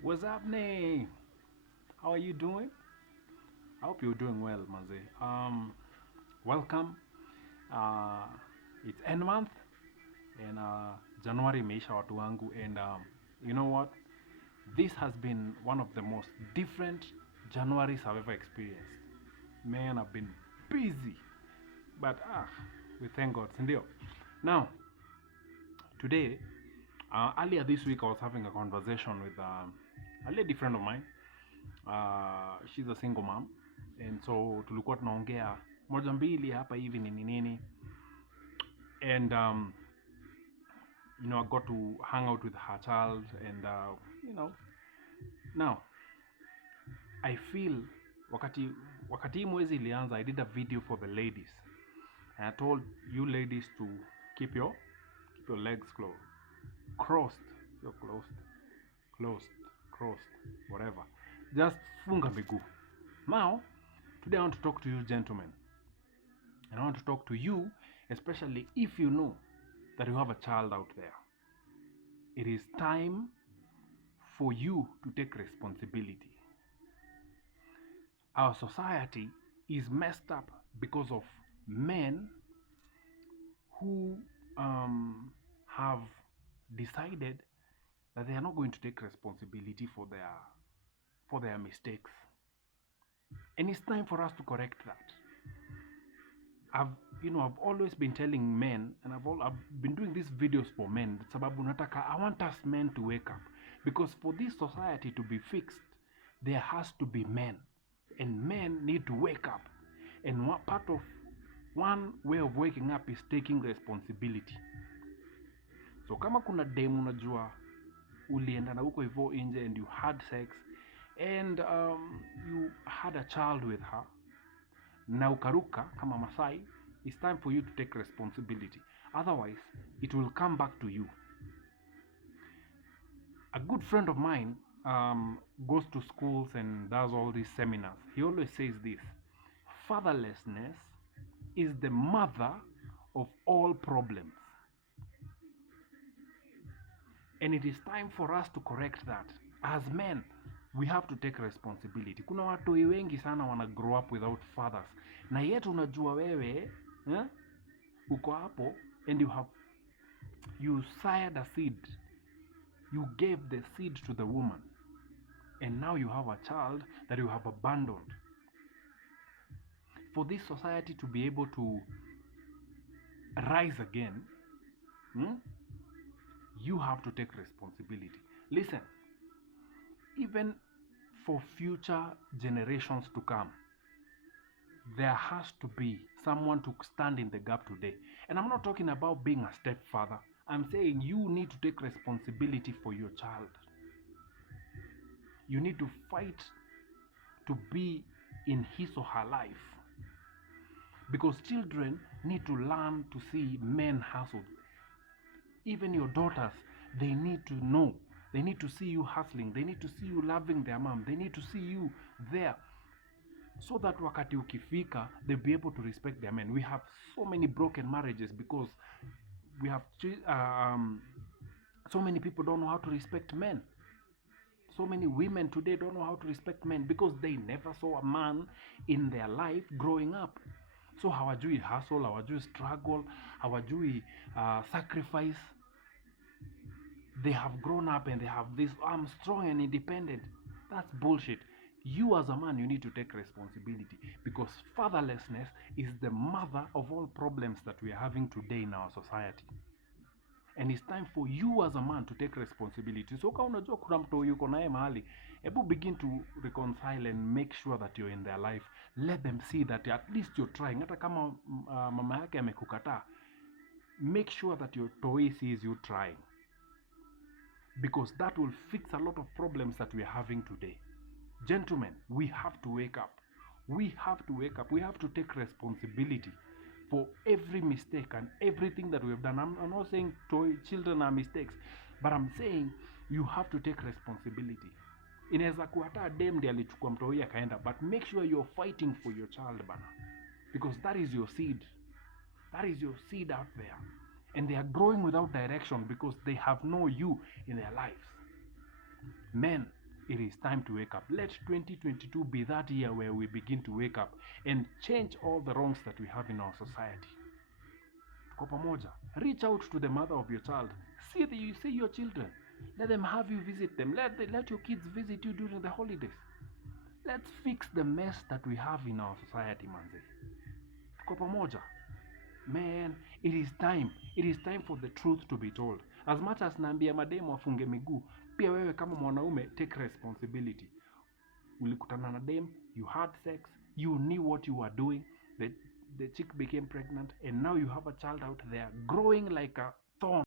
What's happening? How are you doing? I hope you're doing well, Manze. Welcome. Uh, it's end month, and January imeisha watu wangu, and you know what? This has been one of the most different Januaries I've ever experienced. Man, I've been busy, but we thank God. Sindio. Now, today, earlier this week, I was having a conversation with a lady friend of mine. She's a single mom, and so tulikuwa tunaongea moja mbili hapa hivi nini nini, and I got to hang out with her child, and now I feel wakati hii mwezi ilianza, I did a video for the ladies, and I told you ladies to keep your legs crossed, closed, crossed, whatever. Just funga miguu. Now, today I want to talk to you gentlemen. And I want to talk to you, especially if you know that you have a child out there. It is time for you to take responsibility. Our society is messed up because of men who have decided that they are not going to take responsibility for their mistakes. And it's time for us to correct that. I've always been telling men, and I've been doing these videos for men, sababu nataka, I want us men to wake up, because for this society to be fixed, there has to be men, and men need to wake up. And one way of waking up is taking responsibility. So kama kuna demu unajua ulienda na huko hivyo nje and you had sex, and you had a child with her, na ukaruka kama Masai, it's time for you to take responsibility. Otherwise, it will come back to you. A good friend of mine goes to schools and does all these seminars. He always says this: fatherlessness is the mother of all problems. And it is time for us to correct that. As men, we have to take responsibility. Kuna watoi wengi sana wana grow up without fathers, na yetu unajua wewe uko hapo, and you sired a seed, you gave the seed to the woman, and now you have a child that you have abandoned. For this society to be able to rise again, you have to take responsibility. Listen, even for future generations to come, there has to be someone to stand in the gap today. And I'm not talking about being a stepfather. I'm saying you need to take responsibility for your child. You need to fight to be in his or her life. Because children need to learn to see men hustle. Even your daughters, they need to know. They need to see you hustling. They need to see you loving their mom. They need to see you there, so that wakati ukifika, they'll be able to respect their men. We have so many broken marriages because we have so many people don't know how to respect men. So many women today don't know how to respect men because they never saw a man in their life growing up. So hawajui hustle, hawajui struggle, hawajui sacrifice. They have grown up and they have this, I'm strong and independent. That's bullshit. You as a man, you need to take responsibility, because fatherlessness is the mother of all problems that we are having today in our society. And it's time for you as a man to take responsibility. So kama unajua kuna mtu yuko naye mahali, ebu begin to reconcile and make sure that you're in their life. Let them see that at least you're trying. Hata kama mama yake amekukataa, make sure that your toy sees you trying, because that will fix a lot of problems that we are having today. Gentlemen, we have to wake up. We have to wake up. We have to take responsibility for every mistake and everything that we have done. I'm not saying children are mistakes, but I'm saying you have to take responsibility. Inaweza kuwa hata dem ndiye alichukua mtoi akaenda, but make sure you're fighting for your child bana, because that is your seed. That is your seed out there. And they are growing without direction because they have no you in their lives. Men, It is time to wake up. Let 2022 be that year where we begin to wake up and change all the wrongs that we have in our society. Kwa pamoja, reach out to the mother of your child. See your children. Let them have you visit them. Let your kids visit you during the holidays. Let's fix the mess that we have in our society, manze. Kwa pamoja. Man, it is time. It is time for the truth to be told. As much as naambia mademu afunge miguu, pia wewe kama mwanaume take responsibility. Ulikutana na dem, you had sex, you knew what you were doing, the chick became pregnant, and now you have a child out there growing like a thorn.